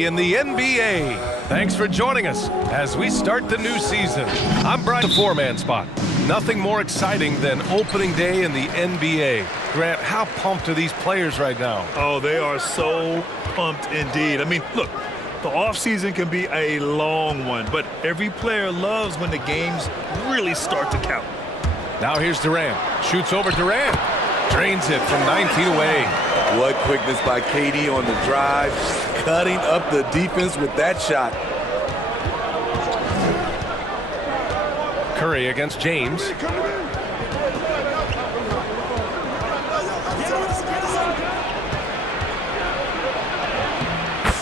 day in the NBA. Thanks for joining us as we start the new season. I'm Brian, the four-man spot. Nothing more exciting than opening day in the NBA. Grant, how pumped are these players right now? Oh, they are so pumped indeed. I mean, look, the offseason can be a long one, but every player loves when the games really start to count. Now here's Durant. Shoots over Durant. Drains it from 9 feet away. What quickness by KD on the drive. Cutting up the defense with that shot. Curry against James.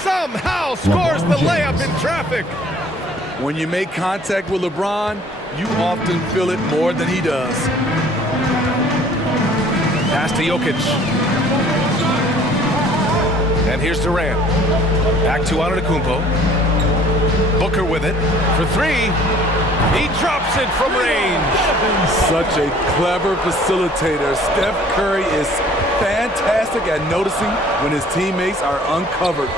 Somehow scores the layup in traffic. When you make contact with LeBron, you often feel it more than he does. Pass to Jokic. And here's Durant. Back to Antetokounmpo. Booker with it for three. He drops it from range. Such a clever facilitator. Steph Curry is fantastic at noticing when his teammates are uncovered.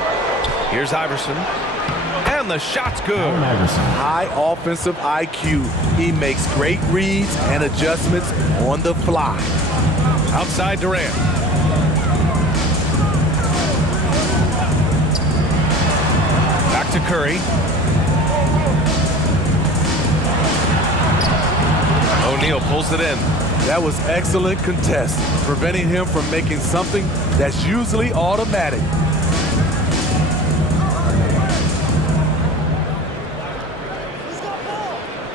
Here's Iverson. And the shot's good. High offensive IQ. He makes great reads and adjustments on the fly. Outside Durant. Back to Curry. O'Neal pulls it in. That was excellent contest, preventing him from making something that's usually automatic.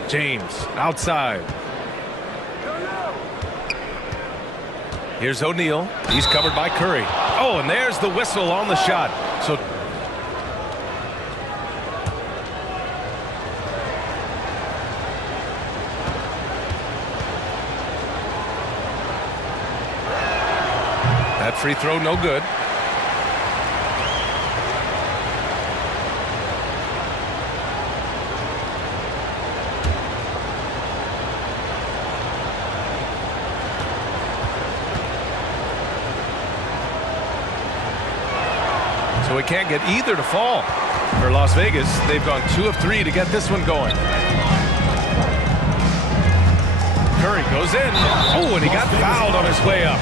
James outside. Here's O'Neal. He's covered by Curry. Oh, and there's the whistle on the shot. So that free throw no good. So we can't get either to fall. For Las Vegas, they've gone 2 of 3 to get this one going. Curry goes in. Oh, and he got fouled on his way up.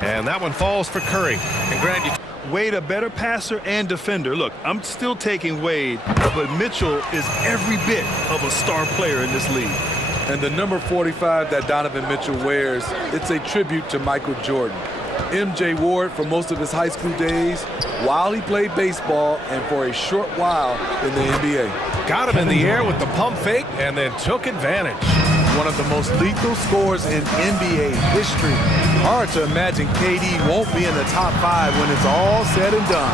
And that one falls for Curry. And Grant, Wade, a better passer and defender. Look, I'm still taking Wade, but Mitchell is every bit of a star player in this league. And the number 45 that Donovan Mitchell wears, it's a tribute to Michael Jordan. MJ wore it for most of his high school days while he played baseball and for a short while in the NBA. got him in the air with the pump fake and then took advantage. One of the most lethal scorers in NBA history. Hard to imagine KD won't be in the top 5 when it's all said and done.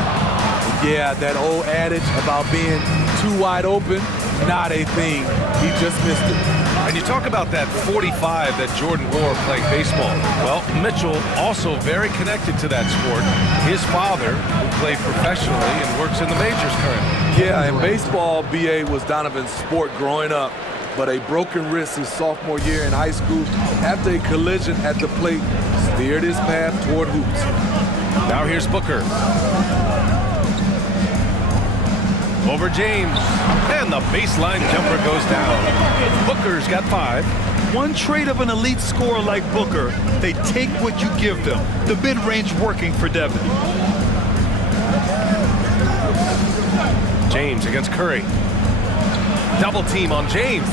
Yeah, that old adage about being too wide open, not a thing. He just missed it. And you talk about that 45 that Jordan wore playing baseball. Well, Mitchell also very connected to that sport. His father, who played professionally and works in the majors currently. Yeah, and baseball, BA, was Donovan's sport growing up. But a broken wrist his sophomore year in high school after a collision at the plate steered his path toward hoops. Now here's Booker. Over James. And the baseline jumper goes down. Booker's got 5. One trait of an elite scorer like Booker, they take what you give them. The mid-range working for Devin. James against Curry. Double team on James.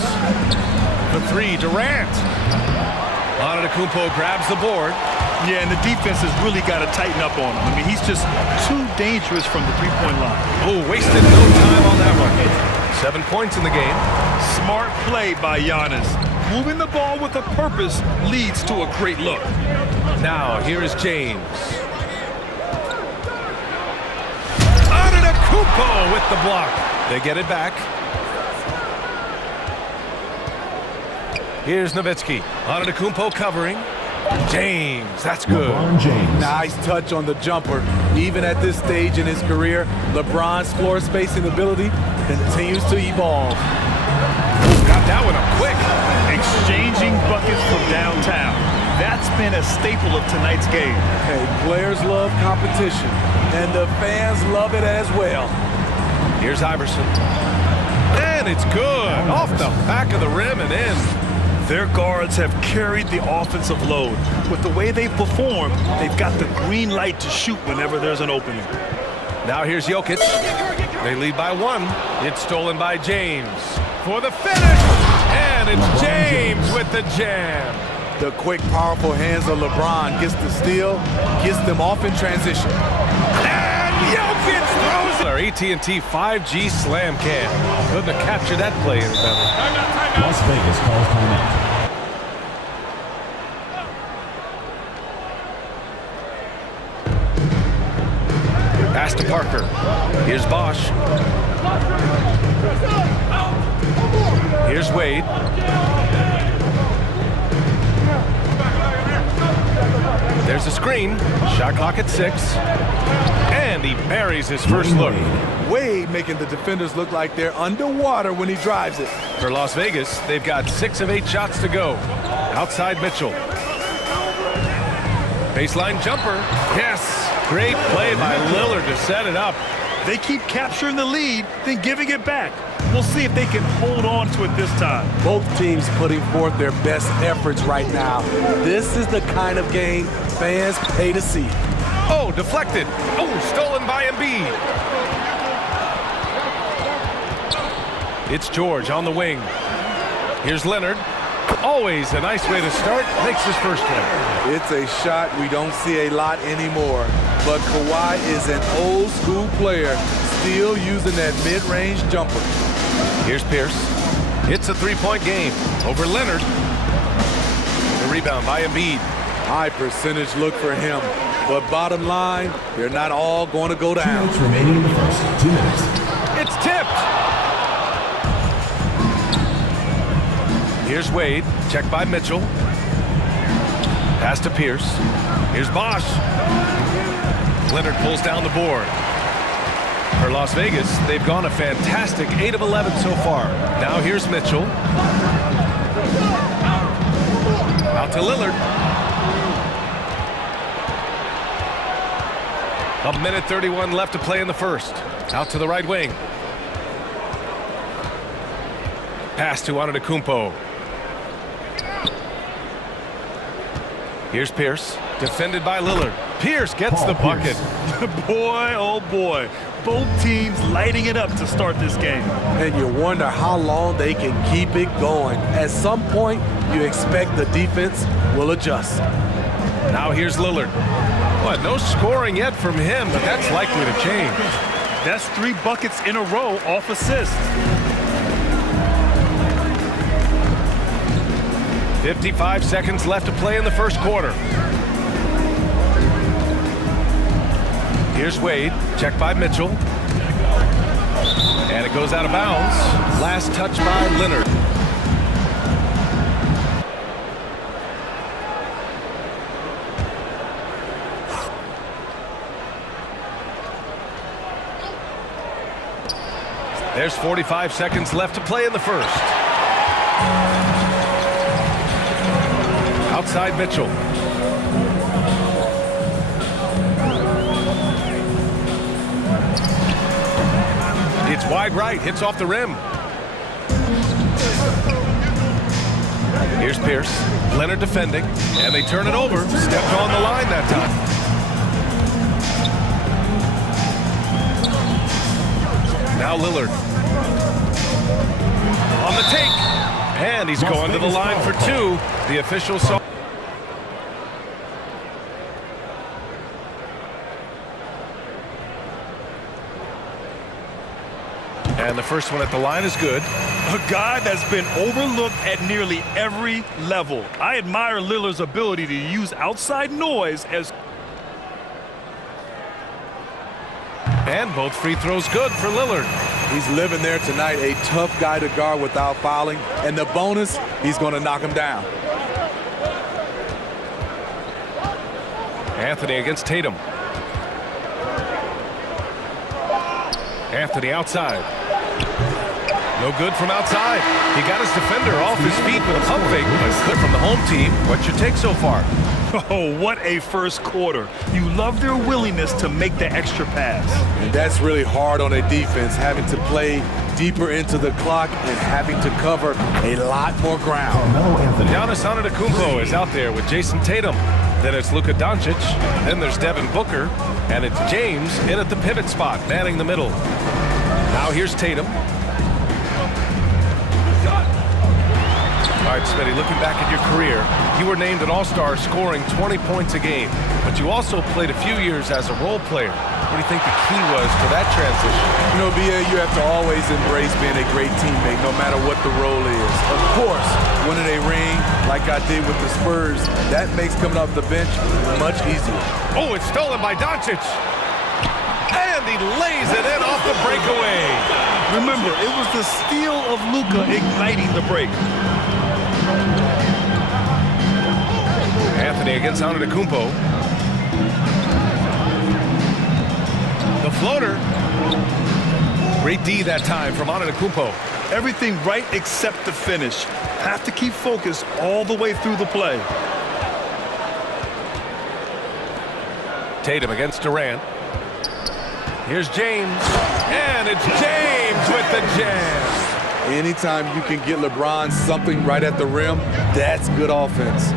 The 3, Durant. Antetokounmpo grabs the board. Yeah, and the defense has really got to tighten up on him. I mean, he's just too dangerous from the three-point line. Oh, wasted no time on that one. 7 points in the game. Smart play by Giannis. Moving the ball with a purpose leads to a great look. Now, here is James. Antetokounmpo with the block. They get it back. Here's Nowitzki. Antetokounmpo covering. James, that's good. James. Nice touch on the jumper. Even at this stage in his career, LeBron's floor spacing ability continues to evolve. Got that one up quick. Exchanging buckets from downtown. been a staple of tonight's game. Hey, players love competition, and the fans love it as well. Here's Iverson. And it's good. Off the back of the rim and in. Their guards have carried the offensive load. With the way they perform, they've got the green light to shoot whenever there's an opening. Now here's Jokic. They lead by 1. It's stolen by James for the finish. And it's James with the jam. The quick, powerful hands of LeBron gets the steal, gets them off in transition. And Jokic throws our AT&T 5G Slam Cam. Couldn't have captured that play any better. Las Vegas calls timeout. Pass to Parker. Here's Bosch. Here's Wade. There's a screen. Shot clock at 6. And he buries his first look. Wade making the defenders look like they're underwater when he drives it. For Las Vegas, they've got 6 of 8 shots to go. Outside Mitchell. Baseline jumper. Yes. Great play by Lillard to set it up. They keep capturing the lead, then giving it back. We'll see if they can hold on to it this time. Both teams putting forth their best efforts right now. This is the kind of game fans pay to see. Oh, deflected. Oh, stolen by Embiid. It's George on the wing. Here's Leonard. Always a nice way to start. Makes his first one. It's a shot we don't see a lot anymore. But Kawhi is an old school player, still using that mid-range jumper. Here's Pierce. It's a 3-point game over Leonard. The rebound by Embiid. High percentage look for him. But bottom line, they're not all going to go 2 down. minutes remaining in the first. 2 minutes. It's tipped. Here's Wade. Checked by Mitchell. Pass to Pierce. Here's Bosch. Leonard pulls down the board. For Las Vegas, they've gone a fantastic 8 of 11 so far. Now here's Mitchell. Out to Lillard. 1:31 left to play in the first. Out to the right wing. Pass to Antetokounmpo. Here's Pierce. Defended by Lillard. Pierce gets the bucket. Boy, oh boy. Both teams lighting it up to start this game. And you wonder how long they can keep it going. At some point, you expect the defense will adjust. Now here's Lillard. What, no scoring yet from him, but that's likely to change. That's 3 buckets in a row off assists. 55 seconds left to play in the first quarter. Here's Wade, checked by Mitchell. And it goes out of bounds. Last touch by Leonard. There's 45 seconds left to play in the first. Outside Mitchell. It's wide right, hits off the rim. Here's Pierce. Leonard defending, and they turn it over. Stepped on the line that time. Now Lillard. On the take. And he's going to the line for 2. The official saw. And the first one at the line is good. A guy that's been overlooked at nearly every level. I admire Lillard's ability to use outside noise as... And both free throws good for Lillard. He's living there tonight, a tough guy to guard without fouling. And the bonus, he's going to knock him down. Anthony against Tatum. Anthony outside. No good from outside. He got his defender off his feet with a pump fake, but good from the home team. What's your take so far? Oh, what a first quarter. You love their willingness to make the extra pass. And that's really hard on a defense, having to play deeper into the clock and having to cover a lot more ground. Carmelo Anthony. Giannis Antetokounmpo is out there with Jason Tatum. Then it's Luka Doncic. Then there's Devin Booker. And it's James in at the pivot spot, manning the middle. Now here's Tatum. All right, Smitty, looking back at your career, you were named an All-Star scoring 20 points a game, but you also played a few years as a role player. What do you think the key was for that transition? You know, BA, you have to always embrace being a great teammate, no matter what the role is. Of course, winning a ring like I did with the Spurs, that makes coming off the bench much easier. Oh, it's stolen by Doncic. And he lays it in off the breakaway. Remember, it was the steal of Luka igniting the break. Anthony against Antetokounmpo. The floater. Great D that time from Antetokounmpo. Everything right except the finish. Have to keep focused all the way through the play. Tatum against Durant. Here's James. And it's James with the jam. Anytime you can get LeBron something right at the rim, that's good offense.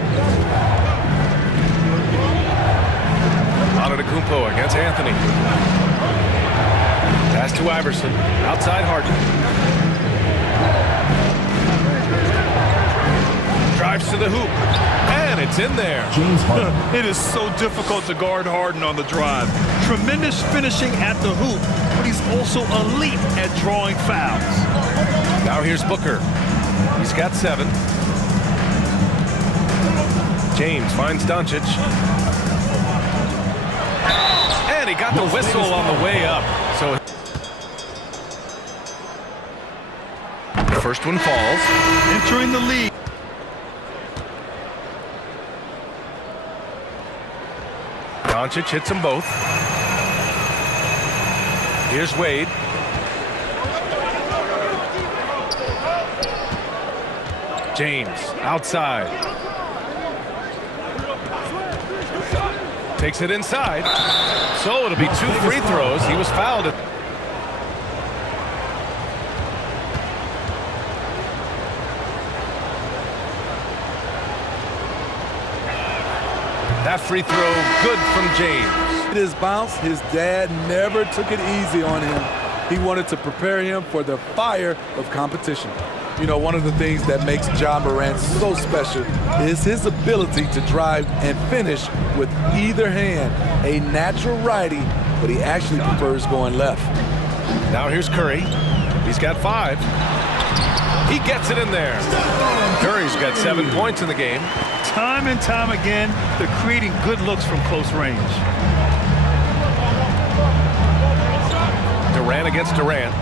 Antetokounmpo against Anthony. Pass to Iverson. Outside Harden. Drives to the hoop. And it's in there. James Harden. It is so difficult to guard Harden on the drive. Tremendous finishing at the hoop, but he's also elite at drawing fouls. Now here's Booker. He's got 7. James finds Doncic. And he got the whistle on the way up. So the first one falls. Entering the lead. Doncic hits them both. Here's Wade. James outside. Takes it inside. So it'll be 2 free throws. He was fouled. That free throw good from James. His bounce, his dad never took it easy on him. He wanted to prepare him for the fire of competition. You know, one of the things that makes Ja Morant so special is his ability to drive and finish with either hand. A natural righty, but he actually prefers going left. Now here's Curry. He's got 5. He gets it in there. Curry's got 7 points in the game. Time and time again, they're creating good looks from close range. Durant against Durant.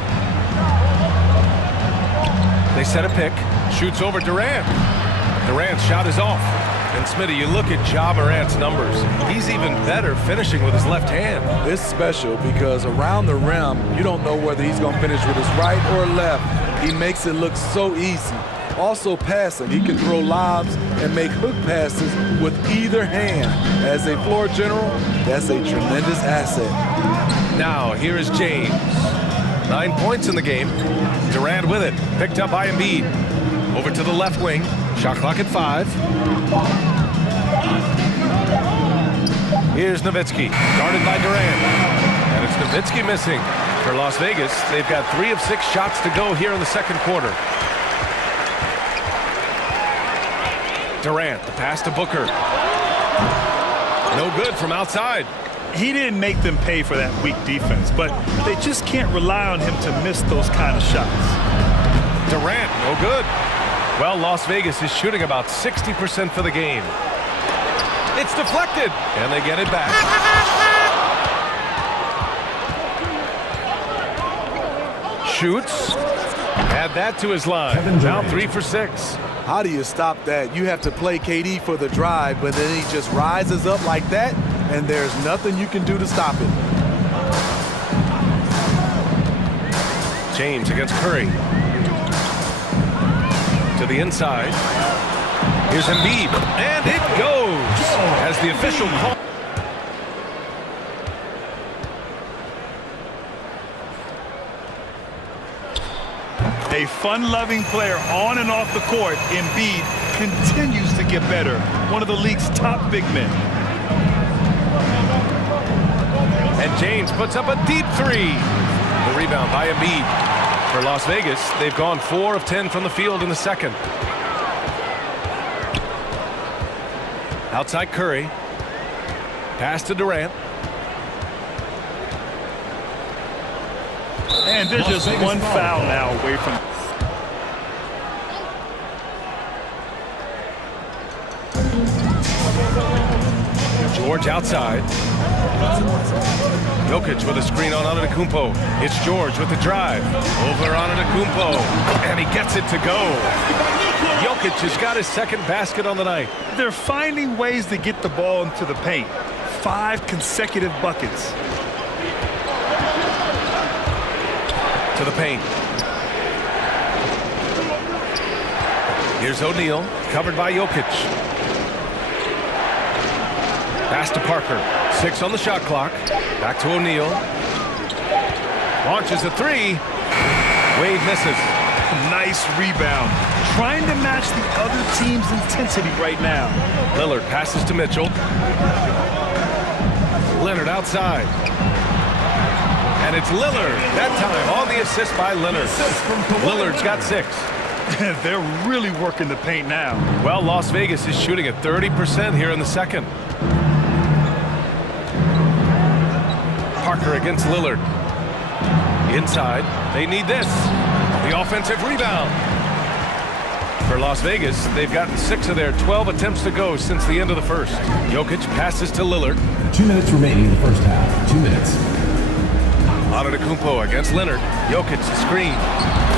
They set a pick. Shoots over Durant. Durant's shot is off. And Smitty, you look at Ja Morant's numbers. He's even better finishing with his left hand. It's special because around the rim, you don't know whether he's going to finish with his right or left. He makes it look so easy. Also passing, he can throw lobs and make hook passes with either hand. As a floor general, that's a tremendous asset. Now, here is James. 9 points in the game. Durant with it. Picked up by Embiid. Over to the left wing. Shot clock at 5. Here's Nowitzki. Guarded by Durant. And it's Nowitzki missing. For Las Vegas, they've got 3 of 6 shots to go here in the second quarter. Durant, the pass to Booker. No good from outside. He didn't make them pay for that weak defense, but they just can't rely on him to miss those kind of shots. Durant, no good. Well, Las Vegas is shooting about 60% for the game. It's deflected, and they get it back. Shoots. Add that to his line. Now 3 for 6. How do you stop that? You have to play KD for the drive, but then he just rises up like that, and there's nothing you can do to stop it. James against Curry. To the inside. Here's Embiid, and it goes as the official call. A fun-loving player on and off the court, Embiid continues to get better. One of the league's top big men. And James puts up a deep three. The rebound by Embiid. For Las Vegas, they've gone 4 of 10 from the field in the second. Outside Curry. Pass to Durant. And there's just one foul now away from. George outside. Jokic with a screen on Antetokounmpo. It's George with the drive. Over Antetokounmpo. And he gets it to go. Jokic has got his second basket on the night. They're finding ways to get the ball into the paint. 5 consecutive buckets. To the paint. Here's O'Neal, covered by Jokic. Pass to Parker. 6 on the shot clock. Back to O'Neal. Launches a 3. Wade misses. Nice rebound. Trying to match the other team's intensity right now. Lillard passes to Mitchell. Leonard outside. And it's Lillard. That time on the assist by Leonard. Lillard's got 6. They're really working the paint now. Well, Las Vegas is shooting at 30% here in the second. Parker against Lillard. Inside. They need this. The offensive rebound. For Las Vegas, they've gotten 6 of their 12 attempts to go since the end of the first. Jokic passes to Lillard. 2 minutes remaining in the first half. 2 minutes. Antetokounmpo against Leonard. Jokic the screen.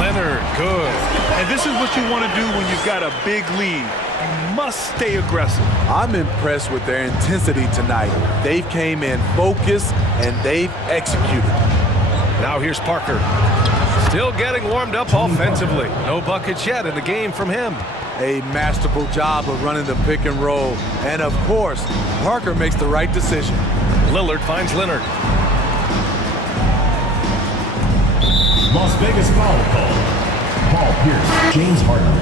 Leonard, good. And this is what you want to do when you've got a big lead. You must stay aggressive. I'm impressed with their intensity tonight. They've came in focused and they've executed. Now here's Parker. Still getting warmed up offensively. No buckets yet in the game from him. A masterful job of running the pick and roll. And of course, Parker makes the right decision. Lillard finds Leonard. Las Vegas foul call. Paul Pierce. James Harden.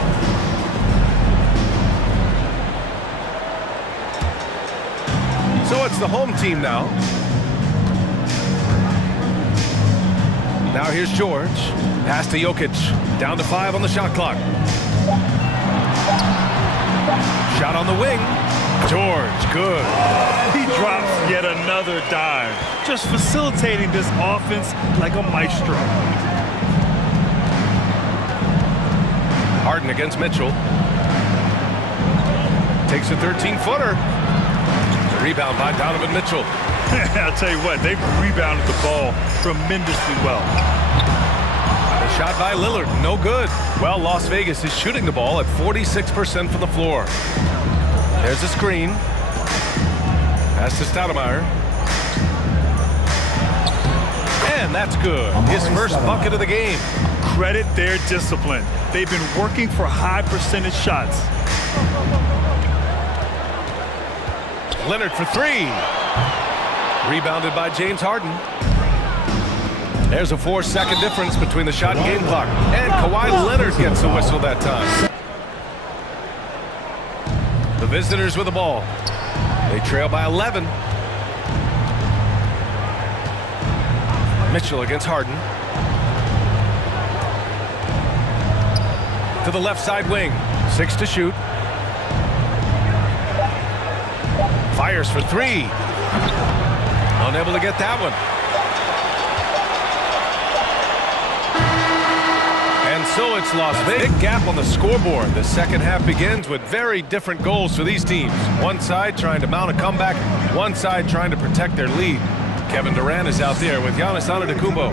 So it's the home team now. Now here's George. Pass to Jokic. Down to 5 on the shot clock. Shot on the wing. George, good. He drops yet another dive. Just facilitating this offense like a maestro. Harden against Mitchell. Takes a 13-footer. Rebound by Donovan Mitchell. I'll tell you what, they've rebounded the ball tremendously well. The shot by Lillard, no good. Well, Las Vegas is shooting the ball at 46% from the floor. There's a screen. Pass to Stoudemire. And that's good. His first bucket of the game. Credit their discipline. They've been working for high percentage shots. Leonard for 3. Rebounded by James Harden. There's a 4-second difference between the shot and game clock. And Kawhi Leonard gets a whistle that time. The visitors with the ball. They trail by 11. Mitchell against Harden. To the left side wing. 6 to shoot. Fires for 3. Unable to get that one. And so it's Las Vegas. Big gap on the scoreboard. The second half begins with very different goals for these teams. One side trying to mount a comeback. One side trying to protect their lead. Kevin Durant is out there with Giannis Antetokounmpo.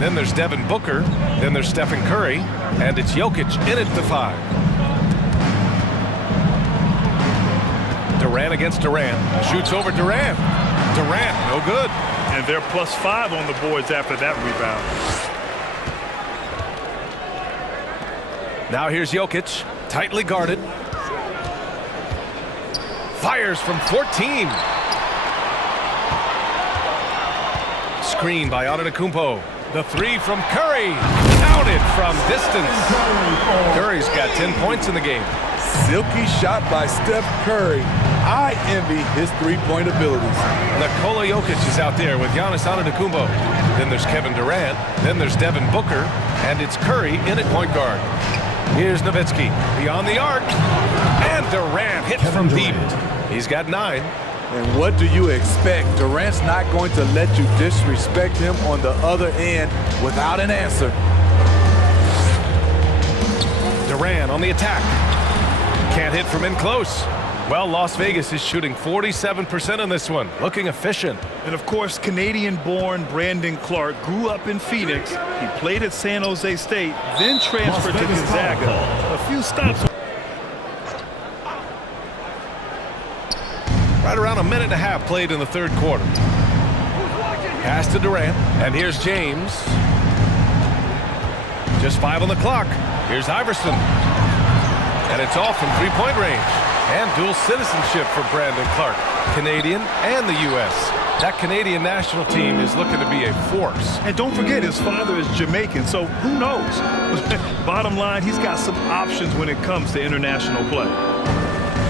Then there's Devin Booker. Then there's Stephen Curry. And it's Jokic in it to 5. Durant against Durant. Shoots over Durant. Durant, no good. And they're +5 on the boards after that rebound. Now here's Jokic, tightly guarded. Fires from 14. Screen by Antetokounmpo. The three from Curry. Counted from distance. Curry's got 10 points in the game. Silky shot by Steph Curry. I envy his three-point abilities. Nikola Jokic is out there with Giannis Antetokounmpo. Then there's Kevin Durant. Then there's Devin Booker. And it's Curry in at point guard. Here's Nowitzki beyond the arc. And Durant hits from deep. He's got 9. And what do you expect? Durant's not going to let you disrespect him on the other end without an answer. Durant on the attack. Can't hit from in close. Well, Las Vegas is shooting 47% in this one, looking efficient. And of course, Canadian-born Brandon Clark grew up in Phoenix. He played at San Jose State, then transferred to Gonzaga. A few stops. Right around a minute and a half played in the third quarter. Pass to Durant, and here's James. Just 5 on the clock. Here's Iverson. And it's off from three-point range. And dual citizenship for Brandon Clark, Canadian and the U.S. That Canadian national team is looking to be a force. And don't forget, his father is Jamaican, so who knows? Bottom line, he's got some options when it comes to international play.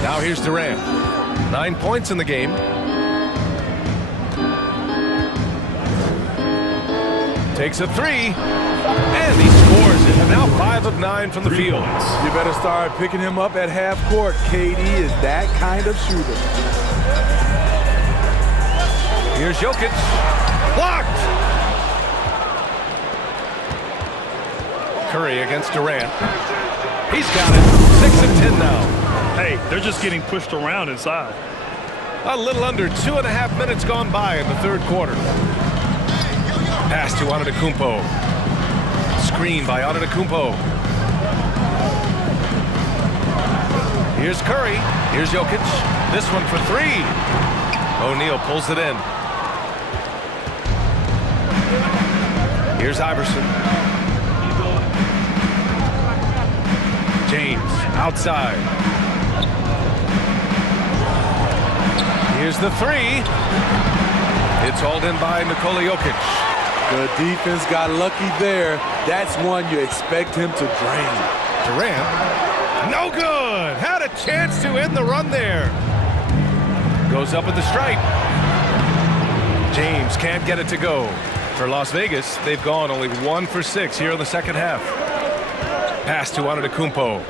Now here's Durant. 9 points in the game. Takes a three. And he scores it. Now 5 of 9 from the field. You better start picking him up at half court. KD is that kind of shooter. Here's Jokic. Blocked. Curry against Durant. He's got it. 6 of 10 now. Hey, they're just getting pushed around inside. A little under 2.5 minutes gone by in the third quarter. Pass to Antetokounmpo. Screen by Antetokounmpo. Here's Curry. Here's Jokic. This one for 3. O'Neal pulls it in. Here's Iverson. James outside. Here's the 3. It's hauled in by Nikola Jokic. The defense got lucky there. That's one you expect him to drain. Durant, no good. Had a chance to end the run there. Goes up at the stripe. James can't get it to go. For Las Vegas, they've gone only 1 for 6 here in the second half. Pass to Antetokounmpo.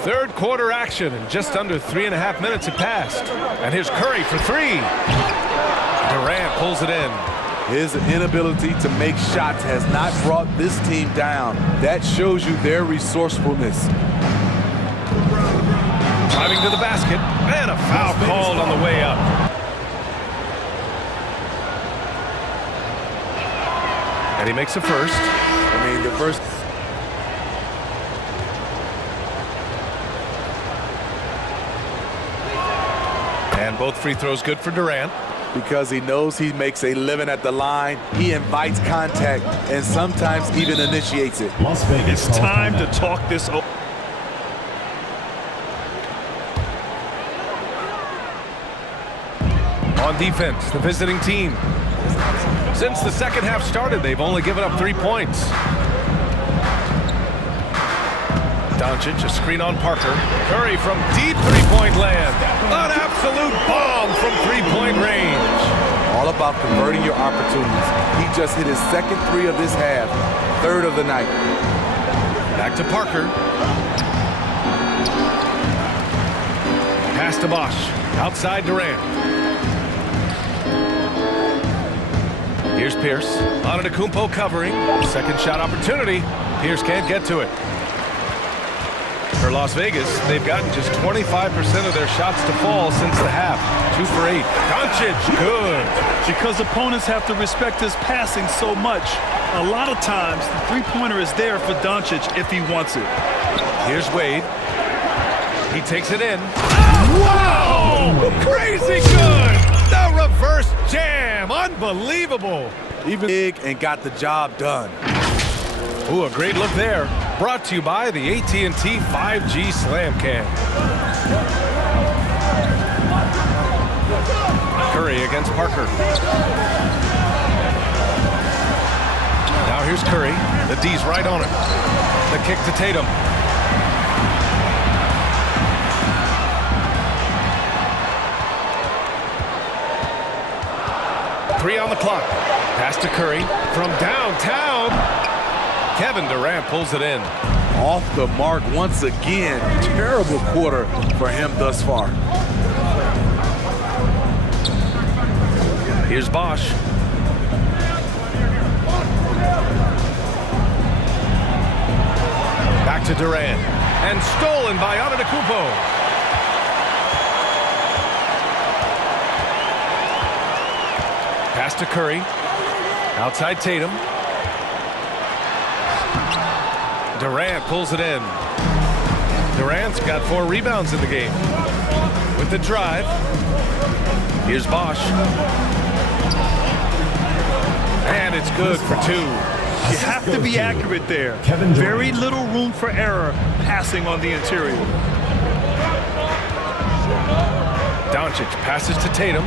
Third quarter action, and just under 3.5 minutes have passed. And here's Curry for 3. Durant pulls it in. His inability to make shots has not brought this team down. That shows you their resourcefulness. Driving to the basket, and a foul called on the way up. And he makes a first. I mean, the first. And both free throws good for Durant. Because he knows he makes a living at the line, he invites contact and sometimes even initiates it. Las Vegas. It's time to talk this over. On defense, the visiting team. Since the second half started, they've only given up 3 points. Doncic, a screen on Parker. Curry from deep three-point land. An absolute bomb from three-point range. All about converting your opportunities. He just hit his second 3 of this half, 3rd of the night. Back to Parker. Pass to Bosch. Outside Durant. Here's Pierce. Antetokounmpo covering. Second shot opportunity. Pierce can't get to it. For Las Vegas, they've gotten just 25% of their shots to fall since the half. 2 for 8. Doncic, good. Because opponents have to respect his passing so much. A lot of times, the three-pointer is there for Doncic if he wants it. Here's Wade. He takes it in. Wow! Crazy good! The reverse jam! Unbelievable! Even big and got the job done. Ooh, a great look there. Brought to you by the AT&T 5G Slam Cam. Curry against Parker. Now here's Curry. The D's right on it. The kick to Tatum. Three on the clock. Pass to Curry from downtown. Kevin Durant pulls it in. Off the mark once again. Terrible quarter for him thus far. Here's Bosch. Back to Durant. And stolen by Antetokounmpo. Pass to Curry. Outside Tatum. Durant pulls it in. Durant's got 4 rebounds in the game. With the drive. Here's Bosch. And it's good for 2. You have to be accurate there. Kevin Durant. Very little room for error passing on the interior. Doncic passes to Tatum.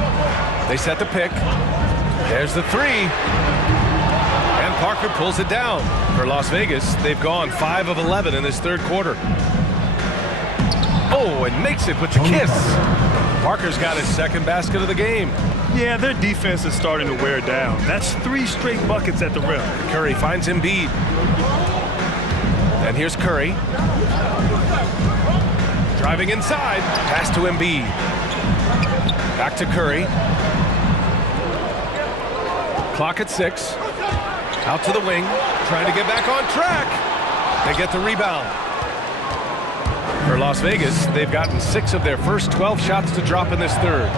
They set the pick. There's the 3. And Parker pulls it down. For Las Vegas, they've gone 5 of 11 in this third quarter. Oh, and makes it with the kiss. Parker's got his second basket of the game. Yeah, their defense is starting to wear down. That's 3 straight buckets at the rim. Curry finds Embiid. And here's Curry. Driving inside. Pass to Embiid. Back to Curry. Clock at 6. Out to the wing. Trying to get back on track. They get the rebound. For Las Vegas, they've gotten 6 of their first 12 shots to drop in this third.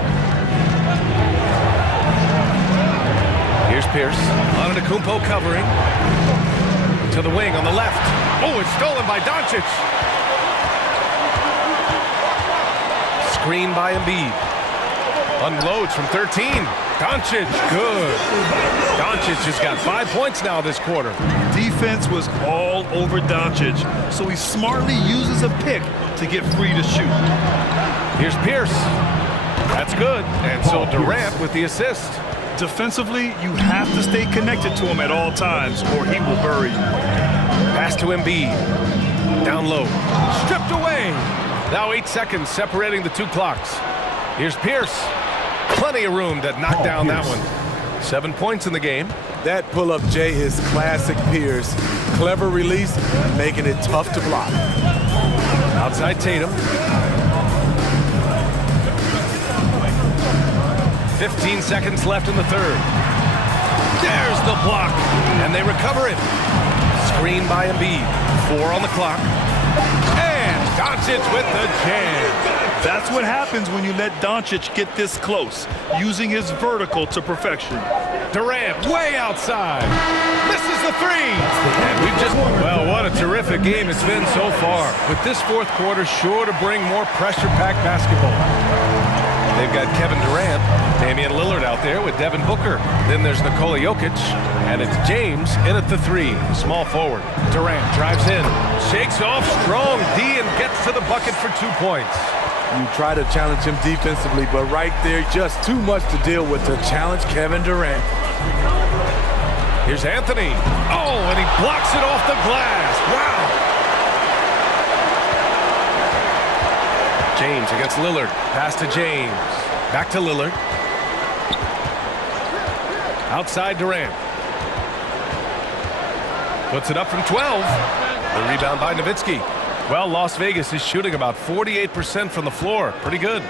Here's Pierce. Antetokounmpo covering. To the wing on the left. Oh, it's stolen by Doncic. Screen by Embiid. Unloads from 13. Doncic, good. Doncic has got 5 points now this quarter. Defense was all over Doncic, so he smartly uses a pick to get free to shoot. Here's Pierce. That's good. And so Durant with the assist. Defensively, you have to stay connected to him at all times or he will bury you. Pass to Embiid. Down low. Stripped away. Now 8 seconds separating the 2 clocks. Here's Pierce. Plenty of room to knock down that one. 7 points in the game. That pull-up, Jay, is classic Pierce. Clever release, making it tough to block. Outside Tatum. 15 seconds left in the third. There's the block. And they recover it. Screen by Embiid. 4 on the clock. And Doncic with the jam. That's what happens when you let Doncic get this close, using his vertical to perfection. Durant way outside. Misses the 3. And we've just, well, what a terrific game it's been so far. With this fourth quarter sure to bring more pressure-packed basketball. They've got Kevin Durant, Damian Lillard out there with Devin Booker. Then there's Nikola Jokic, and it's James in at the 3, small forward. Durant drives in, shakes off strong D and gets to the bucket for 2 points. You try to challenge him defensively, but right there, just too much to deal with to challenge Kevin Durant. Here's Anthony. Oh, and he blocks it off the glass. Wow. James against Lillard. Pass to James. Back to Lillard. Outside Durant. Puts it up from 12. The rebound by Nowitzki. Well, Las Vegas is shooting about 48% from the floor. Pretty good.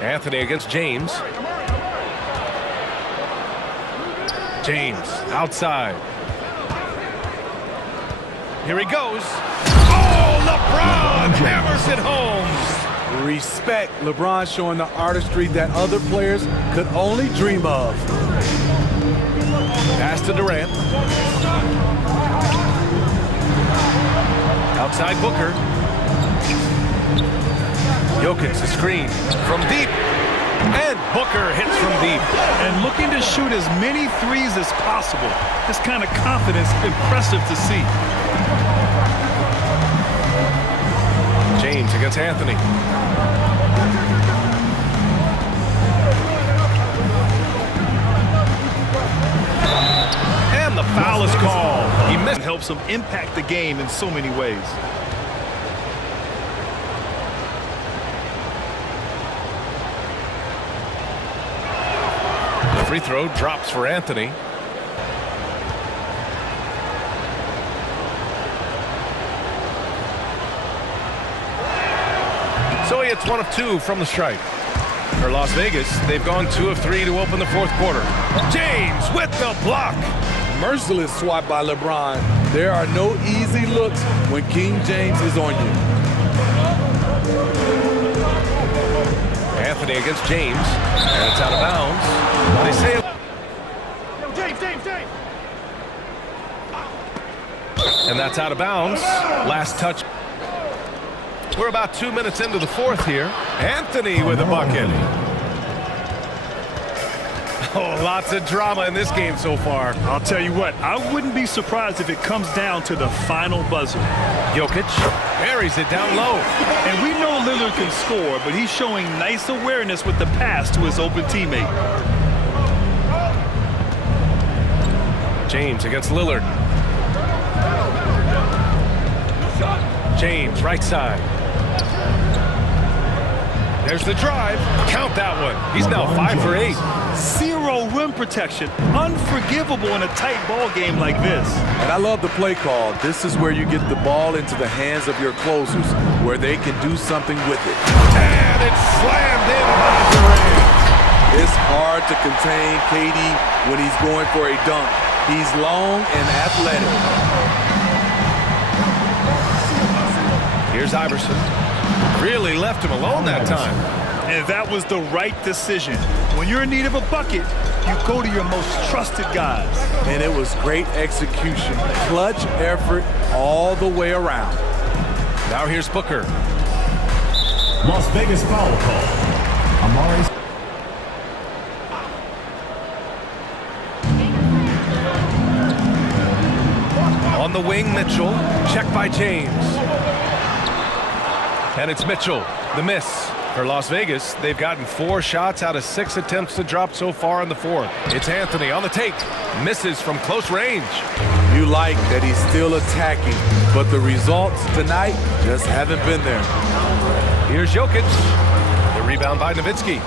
Anthony against James. James outside. Here he goes. Oh, LeBron hammers it home. Respect. LeBron showing the artistry that other players could only dream of. Pass to Durant. Outside Booker. Jokic the screen from deep. And Booker hits from deep. And looking to shoot as many threes as possible. This kind of confidence, impressive to see. James against Anthony. And the foul is called. He missed. Helps him impact the game in so many ways. The free throw drops for Anthony. So he hits 1 of 2 from the stripe. For Las Vegas, they've gone 2 of 3 to open the fourth quarter. James with the block. Merciless swat by LeBron. There are no easy looks when King James is on you. Anthony against James, and it's out of bounds. They say James. and that's out of bounds. Last touch. We're about 2 minutes into the fourth here. Anthony with a bucket. Oh, lots of drama in this game so far. I'll tell you what, I wouldn't be surprised if it comes down to the final buzzer. Jokic buries it down low. And we know Lillard can score, but he's showing nice awareness with the pass to his open teammate. James against Lillard. James, right side. There's the drive. Count that one. He's now 5 for 8. Zero rim protection. Unforgivable in a tight ball game like this. And I love the play call. This is where you get the ball into the hands of your closers, where they can do something with it. And it's slammed in by Durant. It's hard to contain KD when he's going for a dunk. He's long and athletic. Here's Iverson. Really left him alone that time. And that was the right decision. When you're in need of a bucket, you go to your most trusted guys. And it was great execution. Clutch effort all the way around. Now here's Booker. Las Vegas foul call. Amari. On the wing, Mitchell. Check by James. And it's Mitchell. The miss. For Las Vegas, they've gotten 4 shots out of 6 attempts to drop so far in the fourth. It's Anthony on the take. Misses from close range. You like that he's still attacking, but the results tonight just haven't been there. Here's Jokic. The rebound by Nowitzki.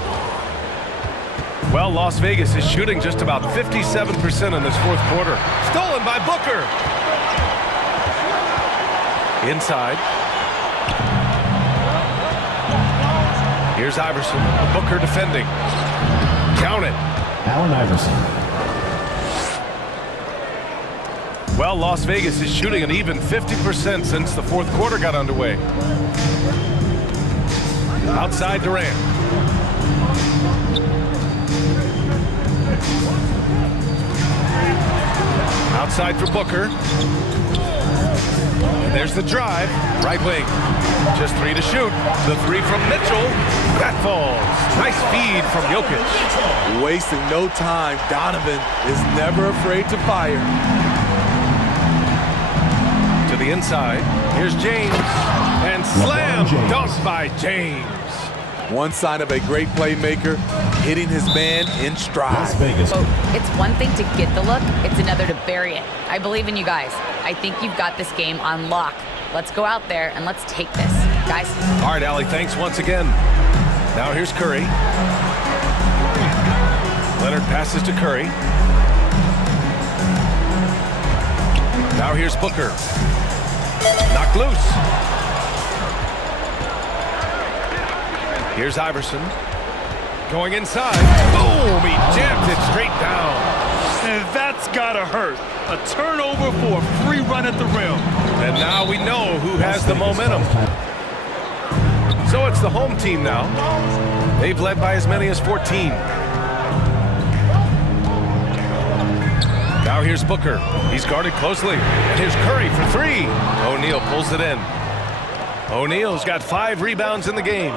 Well, Las Vegas is shooting just about 57% in this fourth quarter. Stolen by Booker. Inside. Here's Iverson. Booker defending. Count it. Allen Iverson. Well, Las Vegas is shooting an even 50% since the fourth quarter got underway. Outside Durant. Outside for Booker. And there's the drive. Right wing. Just 3 to shoot. The 3 from Mitchell. That falls. Nice feed from Jokic. Wasting no time. Donovan is never afraid to fire. To the inside. Here's James. And slam dunked by James. One sign of a great playmaker, hitting his man in stride. Las Vegas. It's one thing to get the look, it's another to bury it. I believe in you guys. I think you've got this game on lock. Let's go out there and let's take this, guys. All right, Allie, thanks once again. Now here's Curry. Leonard passes to Curry. Now here's Booker. Knocked loose. Here's Iverson. Going inside. Boom! He jams it straight down. And that's gotta hurt. A turnover for a free run at the rim. And now we know who has the momentum. So it's the home team now. They've led by as many as 14. Now here's Booker. He's guarded closely. And here's Curry for 3. O'Neal pulls it in. O'Neal's got 5 rebounds in the game.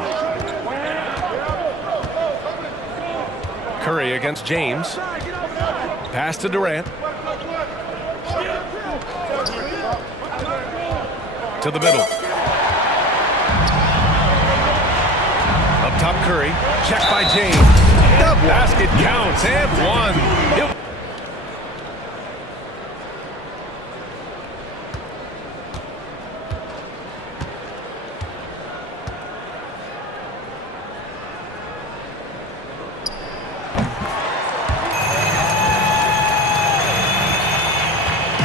Curry against James. Pass to Durant. To the middle. Up top, Curry. Check by James. The basket counts and one.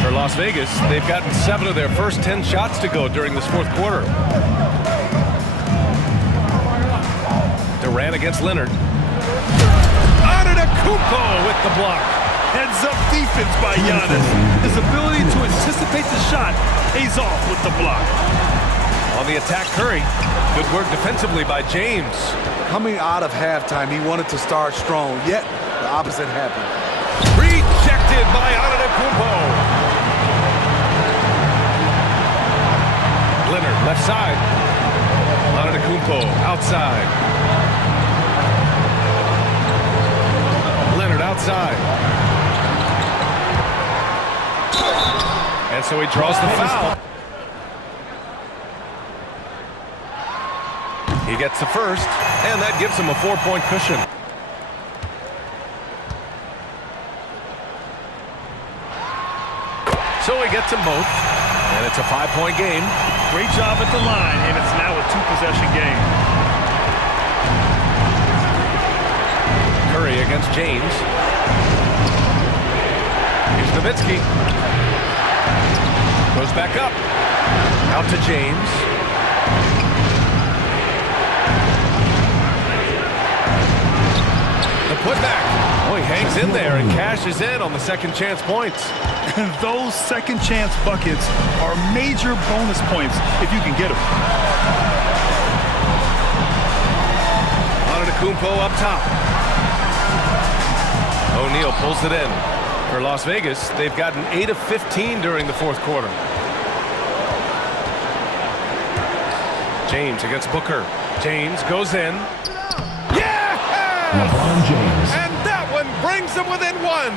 For Las Vegas, they've gotten 7 of their first 10 shots to go during this fourth quarter. Durant against Leonard. Antetokounmpo with the block. Heads-up defense by Giannis. His ability to anticipate the shot pays off with the block. On the attack, Curry. Good work defensively by James. Coming out of halftime, he wanted to start strong, yet the opposite happened. Rejected by Antetokounmpo. Leonard, left side. Antetokounmpo, outside. Leonard, outside. And so he draws the foul. He gets the first, and that gives him a 4-point cushion. So he gets them both, and it's a 5-point game. Great job at the line, and it's now a 2-possession game. Curry against James. Here's Nowitzki. Goes back up. Out to James. The putback. Oh, he hangs in there and cashes in on the second chance points. And those second chance buckets are major bonus points if you can get them. Antetokounmpo up top. O'Neal pulls it in. For Las Vegas, they've gotten 8 of 15 during the fourth quarter. James against Booker. James goes in. Yeah! LeBron James. And that one brings them within one.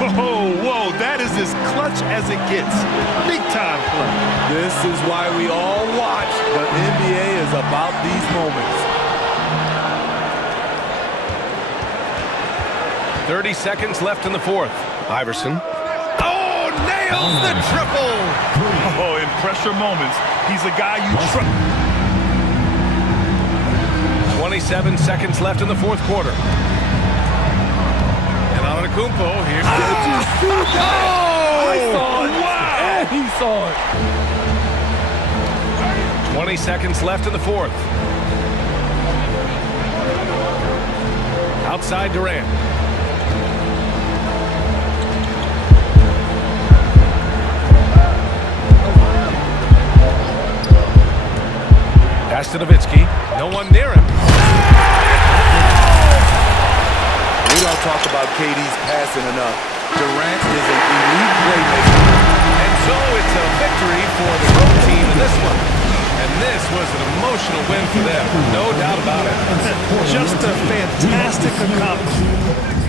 Whoa, that is as clutch as it gets. Big time play. This is why we all watch. The NBA is about these moments. 30 seconds left in the fourth. Iverson. Oh, nails the triple. Oh, in pressure moments, he's a guy you trust. 27 seconds left in the fourth quarter. And Antetokounmpo here. I saw it. Wow. And he saw it. 20 seconds left in the fourth. Outside Durant. Pass to Nowitzki. No one near him. We don't talk about KD's passing enough. Durant is an elite playmaker. And so it's a victory for the road team in this one. And this was an emotional win for them. No doubt about it. Just a fantastic accomplishment.